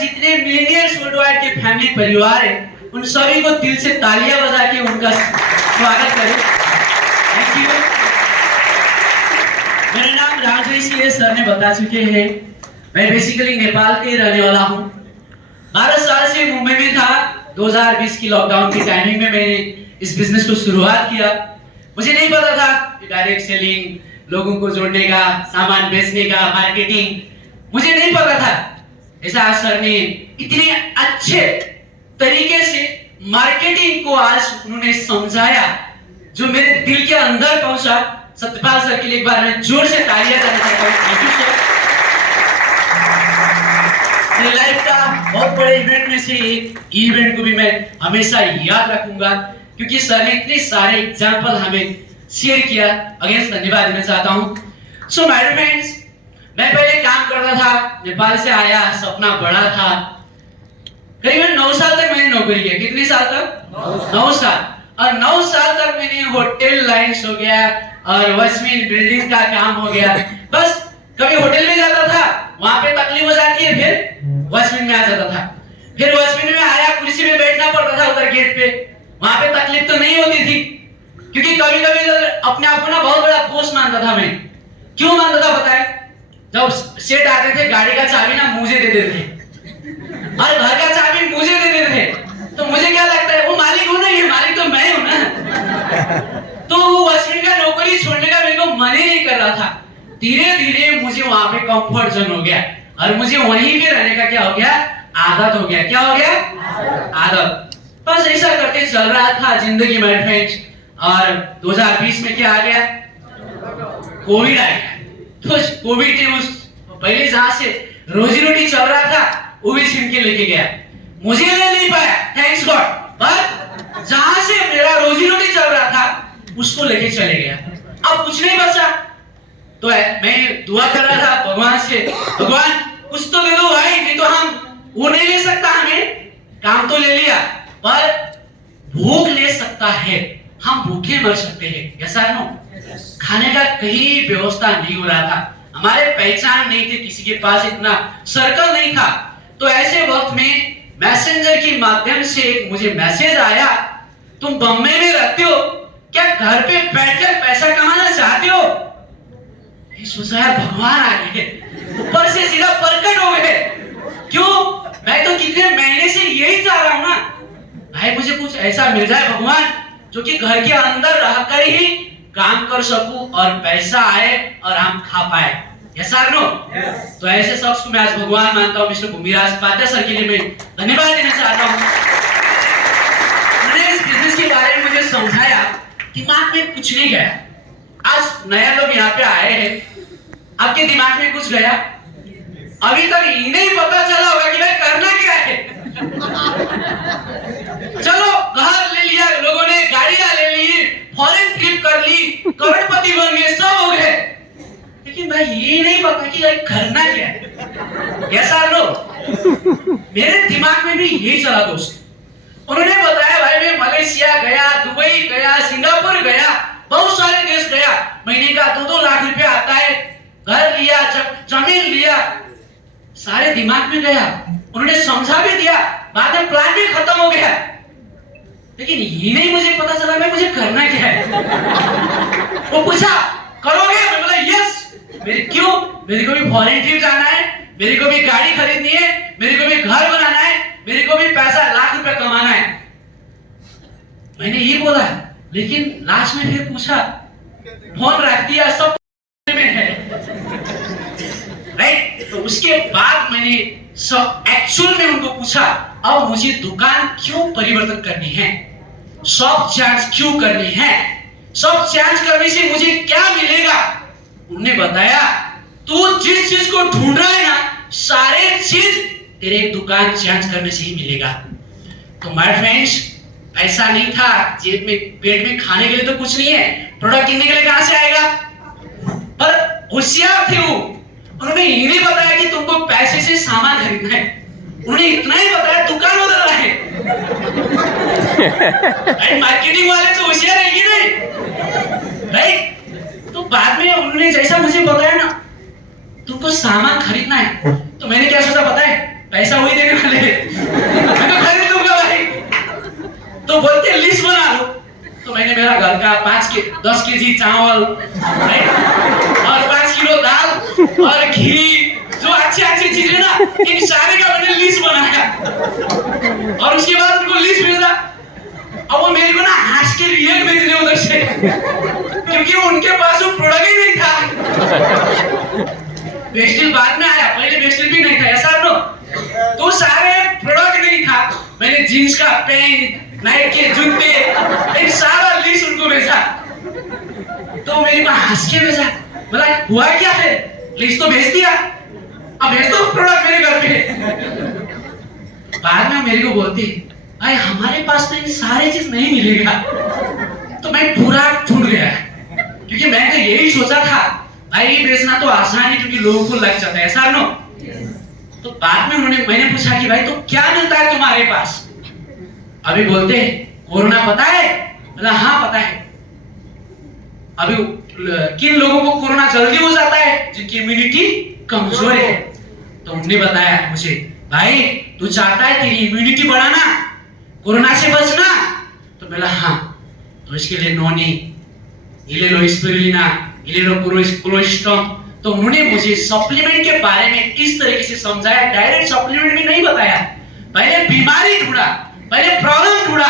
जितने millions world wide के family परिवार है, उन सभी को दिल से तालियां बजा के उनका स्वागत करें। Thank you. मेरा नाम राजवंशी है, सर ने बता चुके हैं। मैं बेसिकली नेपाल के रहने वाला हूँ। 12 साल से मुंबई में था। 2020 की लॉकडाउन की टाइमिंग में मैंने इस बिजनेस को शुरुआत किया। मुझे नहीं पता था कि डायरेक्ट सेलिंग, लोगों को जोड़ने का, सामान बेचने का, मार्केटिंग, मुझे नहीं पता था। ऐसा सर ने इतने अच्छे तरीके से मार्केटिंग को आज उन्होंने समझाया, जो मेरे दिल के अंदर पहुंचा। सत्यपाल सर के लिए एक बार मैं जोर से तालियां करना चाहता हूं। Thank you sir. मेरी लाइफ का बहुत बड़े इवेंट में से एक इवेंट को भी मैं हमेशा याद रखूंगा, क्योंकि सर ने इतने सारे एग्जाम्पल हमें शेयर किया। अगेन धन्यवाद देना चाहता हूं। सो माय फ्रेंड्स, मैं पहले काम करता था, नेपाल से आया, सपना बड़ा था। करीबन 9 साल तक मैंने नौकरी किया। कितने साल तक? 9 साल। और 9 साल तक मैंने होटल लाइन्स हो गया और वॉचमैन बिल्डिंग का काम हो गया। बस कभी होटल में जाता था, वहां पे तकलीफ हो जाती है, फिर वॉचमैन में आ जाता था। फिर वॉचमैन में आया, कुर्सी में बैठना पड़ता था उधर गेट पे। वहां पे तकलीफ तो नहीं होती थी, क्योंकि कभी कभी अपने आप को ना बहुत बड़ा बॉस मानता था मैं। क्यों मानता था पता है? जब सेठ आते थे, गाड़ी का चाबी ना मुझे दे देते थे और घर का चाबी मुझे दे देते थे। तो मुझे क्या लगता है, वो मालिक हूं ना, ये मालिक तो मैं हूं ना। तो वो वॉचमैन का नौकरी छोड़ने का मेरे को मन ही नहीं कर रहा था। धीरे धीरे मुझे वहां पे कंफर्ट जोन हो गया और मुझे वहीं पे रहने का क्या हो गया, आदत हो गया। क्या हो गया? आदत। बस ऐसा करके चल रहा था जिंदगी में फ्रेंड्स। और 2020 में क्या आ गया? कोविड आ गया। तो कोविड ने उस पहले जहां से रोजी रोटी चल रहा था, वो भी छीन के लेके गया। मुझे ले नहीं पाया, थैंक्स गॉड, पर जहां से मेरा रोजी रोटी चल रहा था, उसको लेके चले गया। अब कुछ नहीं बचा। तो मैं दुआ कर रहा था भगवान से, भगवान कुछ तो दे दो भाई, नहीं तो हम वो नहीं ले सकता, हमें काम तो ले लिया पर भूख ले सकता है, हम भूखे मर सकते हैं। ऐसा नो, खाने का कहीं व्यवस्था नहीं हो रहा था, हमारे पहचान नहीं थे, किसी के पास इतना सर्कल नहीं था। तो ऐसे वक्त में मैसेंजर के माध्यम से एक मुझे मैसेज आया, तुम बम्बई में रहते हो, क्या घर पे बैठकर पैसा कमाना चाहते हो? सोचा यार भगवान आ गए, ऊपर से सीधा प्रकट हो गए। क्यों? मैं तो कितने महीने से यही चाह रहा हूं ना भाई, मुझे कुछ ऐसा मिल जाए भगवान, जो कि घर के अंदर रहकर ही काम कर सकूं और पैसा आए और हम खा पाए। यस और नो? तो ऐसे शख्स को मैं आज भगवान मानता हूं। मिस्टर भूमिराज पात्या सर के लिए मैं धन्यवाद देना चाहता हूं। उन्होंने इस बिजनेस के बारे में मुझे समझाया, दिमाग में कुछ नहीं गया। आज नया लोग यहाँ पे आए हैं, आपके दिमाग में कुछ गया? अभी तक इन्हें पता चला होगा कि भाई करना क्या है। चलो घर ले लिया लोगों ने, गाड़ियां ले ली, फॉरेन ट्रिप कर ली, करोड़पति बन गए, सब हो गए, लेकिन भाई ये नहीं पता कि भाई करना क्या है। कैसा लोग? मेरे दिमाग में भी यही चला दोस्त। उन्होंने बताया भाई मैं मलेशिया गया, दुबई गया, सिंगापुर गया, बहुत सारे देश गया, महीने का 2-2 लाख रुपया आता है, घर लिया, जमीन लिया, सारे दिमाग में गया। उन्होंने समझा भी दिया, बाद में प्लान भी खत्म हो गया, लेकिन ये नहीं मुझे पता चला मैं मुझे करना क्या है। वो पूछा करोगे? मैं बोला यस। क्यों? मेरे को भी फॉरेन ट्रिप जाना है, मेरे को भी गाड़ी खरीदनी है, मेरे को भी घर बनाना है, मेरे को भी पैसा लाख रुपए कमाना है। मैंने ये बोला, लेकिन लास्ट में फिर पूछा, फोन रख दिया, सब में है राइट। तो उसके बाद मैंने एक्चुअल में उनको पूछा, अब मुझे दुकान क्यों परिवर्तन करनी है, शॉप चेंज क्यों करनी है, शॉप चेंज करने से मुझे क्या मिलेगा? उन्होंने बताया, तू जिस चीज को ढूंढ रहा है ना, सारे चीज तेरे दुकान चेंज करने से ही मिलेगा। तो माय फ्रेंड्स, ऐसा नहीं था जेब में, पेट में खाने के लिए तो कुछ नहीं है, प्रोडक्ट किनने के लिए कहां से आएगा? पर होशियार थे वो। उन्होंने ये नहीं बताया कि तुमको पैसे से सामान खरीदना है, उन्होंने इतना ही बताया दुकान बदलना है। मार्केटिंग वाले तो होशियार है कि नहीं, राइट? तो बाद में उन्होंने जैसा मुझे बताया ना, तुमको सामान खरीदना है, तो मैंने क्या सोचा पता है? पैसा वही देने मैं तो खरीद लूंगा भाई। तो बोलते लिस्ट बना लो। तो मैंने मेरा घर का 10 केजी चावल और 5 किलो दाल और घी, जो अच्छी चीजें ना, इन सारे का मैंने लिस्ट बनाया और उसके बाद उनको लिस्ट भेजा। अब वो मेरे को ना हंस के रिएक्ट भेज रहे उधर से, क्योंकि उनके पास वो प्रोडक्ट ही नहीं था। वेस्टिल बाद में आया, पहले वेस्टिल भी नहीं था, ऐसा नो। तो सारे प्रोडक्ट नहीं था। मैंने जीन्स का पैंट, नाइट के जूते, एक सारा लिस्ट उनको भेजा। तो मेरे को हंस के भेजा, बोला हुआ क्या है, लिस्ट तो भेज दिया, अब भेज दो प्रोडक्ट मेरे घर पे। बाद में मेरे को बोलती, अरे हमारे पास तो ये सारे चीज नहीं मिलेगा। तो मैं पूरा छूट गया, क्योंकि मैं तो यही सोचा था भाई बेचना तो आसान है, क्योंकि लोगों को लग जाता है, ऐसा नो। तो बाद में मैंने पूछा कि भाई तो क्या मिलता है तुम्हारे पास? अभी बोलते कोरोना पता है? बोला हाँ पता है। अभी किन लोगों को कोरोना जल्दी हो जाता है? जिनकी इम्यूनिटी कमजोर है। तो उन्होंने बताया मुझे, भाई तू चाहता है तेरी इम्यूनिटी बढ़ाना, कोरोना से बचना? तो बोला हाँ। तो इसके लिए नोनी, ये ले लो स्पिरुलिना, ये ले लो कोलोस्ट्रम। तो उन्होंने मुझे सप्लीमेंट के बारे में किस तरीके से समझाया, डायरेक्ट सप्लीमेंट में नहीं बताया। पहले बीमारी ढूंढा, पहले प्रॉब्लम ढूंढा,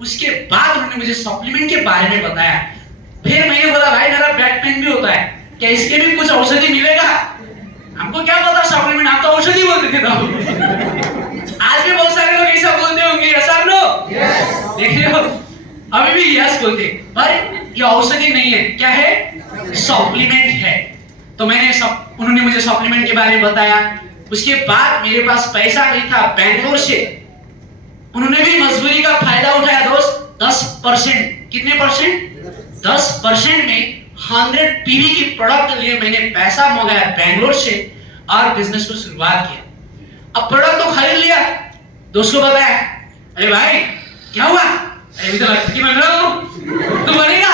उसके बाद उन्होंने मुझे सप्लीमेंट के बारे में बताया। फिर मैंने बोला भाई मेरा बैक पेन भी होता है, क्या इसके भी कुछ औषधि मिलेगा? हमको क्या पता सप्लीमेंट, आप तो औषधि बोलते थे तब। आज भी बहुत सारे लोग ऐसा बोलते होंगे, ऐसा नो? देखिए अभी भी यस बोलते, पर ये औषधि नहीं है, क्या है? सप्लीमेंट है। तो उन्होंने मुझे सप्लीमेंट के बारे में बताया। उसके बाद मेरे पास पैसा नहीं था, बैंगलोर से उन्होंने भी मजबूरी का फायदा उठाया दोस्त। 10%, कितने परसेंट? 10% में 100 पीवी की प्रोडक्ट लिए मैंने पैसा मंगाया बैंगलोर से और बिजनेस को शुरुआत किया। अब प्रोडक्ट तो खरीद लिया, दोस्त को बताया, अरे भाई क्या हुआ? अरे तो लड़की बन रहा हूं, तो बनेगा?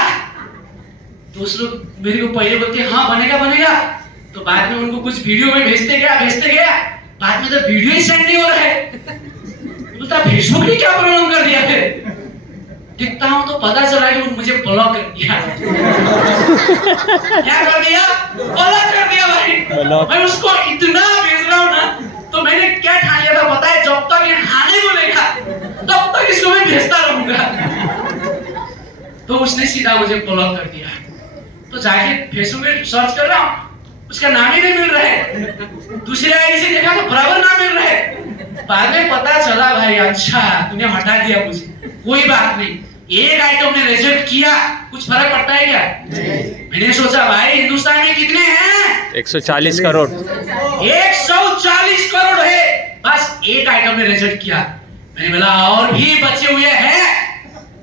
दोस्त लोग मेरे को पहले बोलते हाँ बनेगा। तो बाद में उनको कुछ वीडियो में भेजते गया, बाद में तो वीडियो ही सेंड नहीं हो रहा है। बोलता फेसबुक ने क्या प्रॉब्लम कर दिया? फिर दिखता हूं तो पता चला कि मुझे ब्लॉक कर दिया। क्या कर दिया? ब्लॉक कर दिया भाई। मैं उसको इतना भेज रहा हूं ना, तो मैंने क्या ठान लिया था पता है? जब तक ये खाने को लेगा तब तक इसको मैं भेजता रहूंगा। तो उसने सीधा मुझे ब्लॉक कर दिया। तो जाके फेसबुक में सर्च कर रहा हूं, उसका नाम ही नहीं मिल रहा है। दूसरे आईडी से देखा तो बराबर नाम मिल रहा है। बाद में पता चला भाई अच्छा तूने हटा दिया मुझे, कोई बात नहीं। एक आइटम ने रिजेक्ट किया, कुछ फर्क पड़ता है क्या? मैंने सोचा भाई हिंदुस्तान में कितने हैं? 140 करोड़। 140 करोड़ है, बस एक आइटम ने रिजेक्ट किया। मैंने बोला और भी बचे हुए हैं।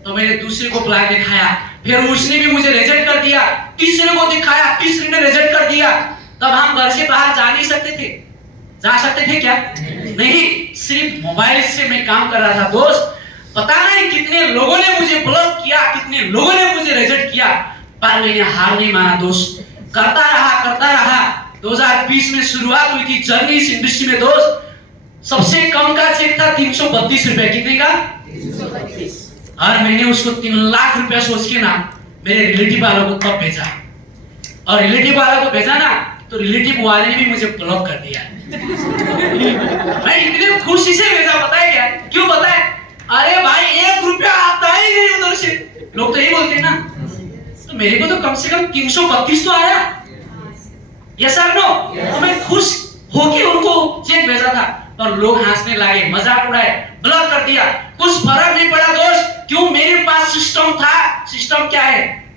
तो मैंने दूसरे को प्लान दिखाया, फिर उसने भी मुझे रिजेक्ट कर दिया। तीसरे को दिखाया, तीसरे ने रिजेक्ट कर दिया। तब हम घर से बाहर जा नहीं सकते थे। जा सकते थे क्या? नहीं, सिर्फ मोबाइल से मैं काम कर रहा था दोस्त। पता नहीं कितने लोगों ने मुझे ब्लॉक किया, कितने लोगों ने मुझे रिजेक्ट किया, पर मैंने हार नहीं माना दोस्त। करता रहा। 2020 में शुरुआत हुई थी जर्नी इस इंडस्ट्री में दोस्त। सबसे कम का चेक था 332 रुपए। कितने का? 332। और मैंने उसको 3 लाख रुपया सोच के ना मेरे रिलेटिव वालों को तब भेजा, और रिलेटिव वालों को भेजा ना तो रिलेटिव वाले ने भी मुझे ब्लॉक कर दिया। मैं इतने खुशी से भेजा, पता है क्या? क्यों पता है? अरे भाई 1 रुपया आता ही नहीं उधर से। लोग तो यही बोलते हैं ना। तो मेरे को तो कम से कम 332 तो आया। Yes sir no? तो मैं खुश होके उनको चेक भेजा था, पर लोग हंसने लगे, मजाक उड़ाए, ब्लॉक कर दिया। कुछ फर्क नहीं पड़ा दोस्त। क्यों? मेरे पास सिस्टम था। सिस्टम क्या है?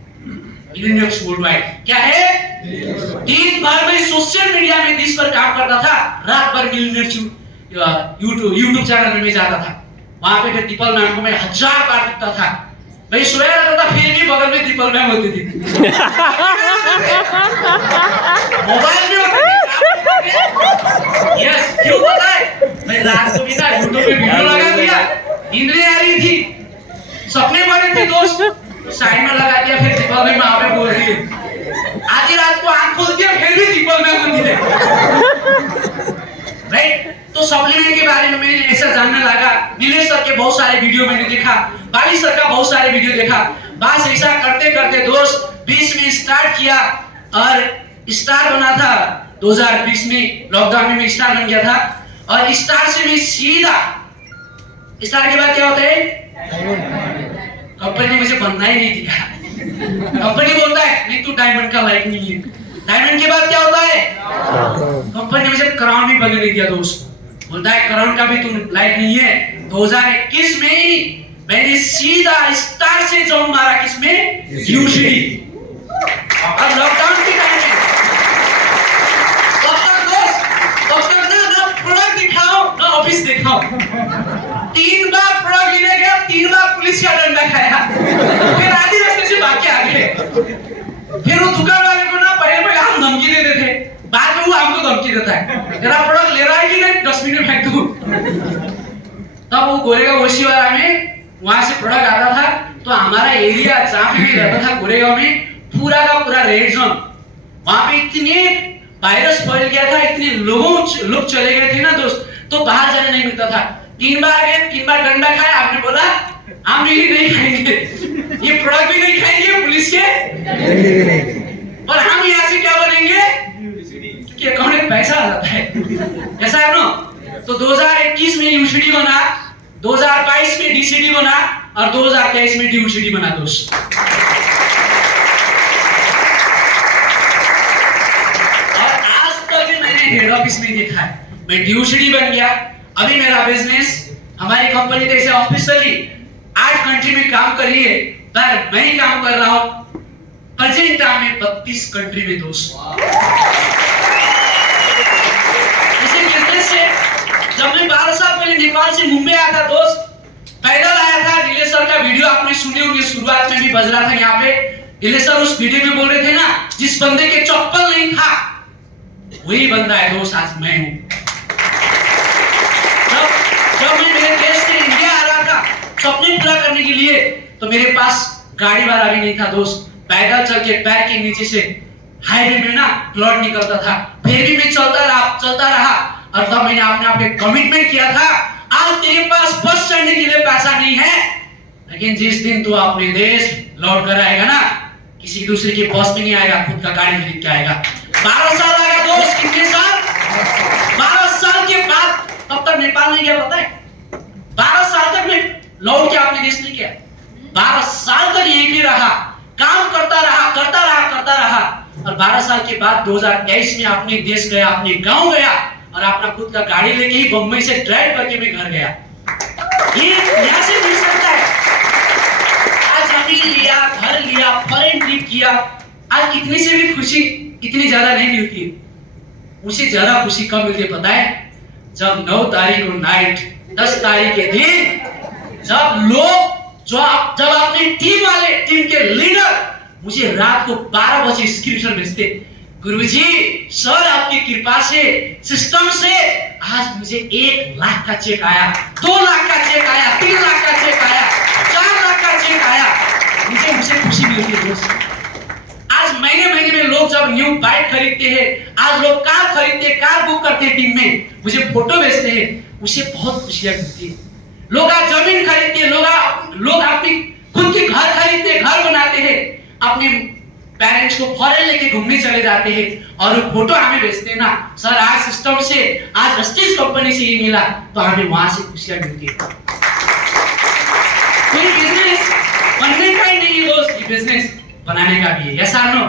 Millionaires worldwide. क्या है? दिन भर में सोशल मीडिया में दिन भर काम करता था, रात भर मिलियनेयर्स यूट्यूब चैनल में जाता था। वहां पे दीपल मैम को मैं 1000 बार दिखता था। मैं सोया रहता था, फिर भी बगल में दीपल मैम होती थी। मोबाइल में होती थी। यस, क्यों पता है? मैं रात को भी ना यूट्यूब पे वीडियो लगा दिया, नींद नहीं आ रही थी, सपने बड़े थे दोस्त, साइड में लगा दिया, फिर दीपल मैम वहां पे बोल रही है। आधी रात को आंख खोल दिया, फिर भी दीपल मैम बोल रही है। राइट? तो सप्लीमेंट के बारे में मैंने ऐसा जानने लगा। नीलेश सर के बहुत सारे वीडियो मैंने देखा, बाली सर का बहुत सारे वीडियो देखा। बस ऐसा करते करते दोस्त 20 में स्टार्ट किया और स्टार बना था 2020 में, लॉकडाउन में स्टार बन गया था। और स्टार से मैं सीधा, स्टार के बाद क्या होता है, कंपनी ने मुझे बनना ही नहीं दिया। कंपनी बोलता है नहीं तू डायमंड का लायक नहीं है। डायमंड के बाद क्या होता है, कंपनी ने मुझे क्राउन भी बनने नहीं दिया दोस्त, बोलता है क्राउन का भी तू लायक नहीं है। 2021 में ही मैंने सीधा स्टार से जॉब मारा, किसमें, यूसीडी। और लॉकडाउन के टाइम में ना प्रोडक्ट दिखाओ ना ऑफिस दिखाओ, 3 बार प्रोडक्ट लेने गया, 3 बार पुलिस का डंडा खाया, फिर आधी रास्ते से भाग के आ गए। फिर वो दुकान वाले को ना पहले हम धमकी देते थे, बाद में वो हमको धमकी देता है, तेरा प्रोडक्ट ले रहा है कि नहीं, डस्टबिन में फेंक दूं। तब वो गोरेगांव होशियारा में वहां से प्रोडक्ट आता था, तो हमारा एरिया जहां पे भी रहता था गोरेगांव में, पूरा का पूरा रेड जोन। वहां पे इतने वायरस फैल गया था, इतने लोग चले गए थे ना दोस्त, तो बाहर जाने नहीं मिलता था। 3 बार गए, 3 बार डंडा खाया। आपने बोला हम ये नहीं खाएंगे, ये प्रोडक्ट भी नहीं खाएंगे, पुलिस के और हम यहाँ से क्या बनेंगे, क्योंकि अकाउंट में पैसा आ जाता है, कैसा है ना। तो 2021 में यूसीडी बना, 2022 में डीसीडी बना और 2023 में डीयूसीडी बना दोस्त। हेड ऑफिस में देखा है, मैं डीयूसीडी बन गया। अभी मेरा बिजनेस, हमारी कंपनी जैसे ऑफिशियली 8 कंट्री में काम कर रही है, पर मैं ही काम कर रहा हूं प्रेजेंट टाइम में 32 कंट्री में दोस्त। इसी बिजनेस से जब मैं 12 साल पहले नेपाल से मुंबई आया था दोस्त, पैदल आया था। नीलेश सर का वीडियो आपने सुने होंगे, शुरुआत में भी बज रहा था यहाँ पे। नीलेश सर उस वीडियो में बोल रहे थे ना, जिस बंदे के चप्पल नहीं था वही बंदा है दोस्त आज मैं हूं। जब मैं मेरे देश से इंडिया आ रहा था सपने पूरा करने के लिए, तो मेरे पास गाड़ी वाला भी नहीं था दोस्त। पैदल चल के पैर के नीचे से हाईवे में ना ब्लड निकलता था, फिर भी मैं चलता रहा। और तब मैंने अपने आप एक कमिटमेंट किया था, आज तेरे पास बस चढ़ने के लिए पैसा नहीं है, लेकिन जिस दिन तू अपने देश लौट कर आएगा ना, किसी दूसरे के बस में नहीं आएगा, खुद का गाड़ी खरीद के आएगा। 12 साल आएगा दोस्त, कितने साल, 12 साल के बाद तब तक नेपाल नहीं गया, पता है। 12 साल तक मैं लौट के अपने देश नहीं गया, 12 साल तक यहीं पे रहा, काम करता रहा। और 12 साल के बाद 2023 में अपने देश गया, अपने गांव गया और अपना खुद का गाड़ी लेके ही बम्बई से ड्राइव करके मैं घर गया। ये यहाँ से मिल सकता है। आज जमीन लिया, घर लिया, फॉरेन ट्रिप किया, आज कितनी से भी खुशी इतनी ज्यादा नहीं मिलती। उसे ज्यादा खुशी कब मिलती है पता है, जब 9 तारीख को नाइट, 10 तारीख के दिन, जब लोग जब अपने टीम के लीडर मुझे रात को 12 बजे स्क्रीनशॉट भेजते, गुरुजी सर आपकी कृपा से, सिस्टम से आज मुझे 1 लाख का चेक आया, 2 लाख का चेक आया, 3 लाख का चेक आया, 4 लाख का चेक आया, मुझे खुशी मिलती है दोस्त। आज महीने में लोग जब न्यू बाइक खरीदते हैं, आज लोग कार खरीदते हैं, कार बुक करते हैं टीम में, मुझे फोटो भेजते हैं, मुझे बहुत खुशियां मिलती है। लोग आज जमीन खरीदते हैं, लोग अपनी खुद के घर खरीदते हैं, घर बनाते हैं, अपने पेरेंट्स को फॉरेन लेके घूमने चले जाते हैं और फोटो हमें भेजते हैं ना, सर आज सिस्टम से, आज जस्टिस कंपनी से ये मिला, तो हमें वहां से खुशियां मिलती है। कोई बिजनेस बनने का ही नहीं है दोस्त, ये बिजनेस बनाने का भी है। यस और नो?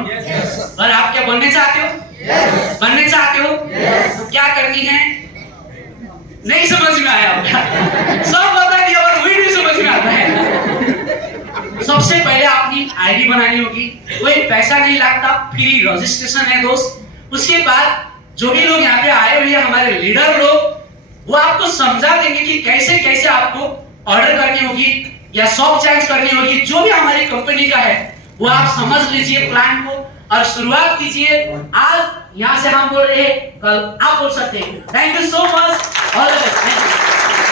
और आप क्या बनने चाहते हो? बनने चाहते हो? तो क्या करनी है? नहीं समझ में आया होगा, सब बता दिया और वही नहीं समझ में आता है। सबसे पहले अपनी आईडी बनानी होगी, कोई पैसा नहीं लगता, फ्री रजिस्ट्रेशन है दोस्त। उसके बाद जो भी लोग यहाँ पे आए हुए हैं, हमारे लीडर लोग, वो आपको समझा देंगे कि कैसे कैसे आपको ऑर्डर करनी होगी या शॉप चेंज करनी होगी। जो भी हमारी कंपनी का है वो आप समझ लीजिए प्लान को और शुरुआत कीजिए। आज यहाँ से हम बोल रहे हैं, कल आप बोल सकते हैं। Thank you so much. All the best.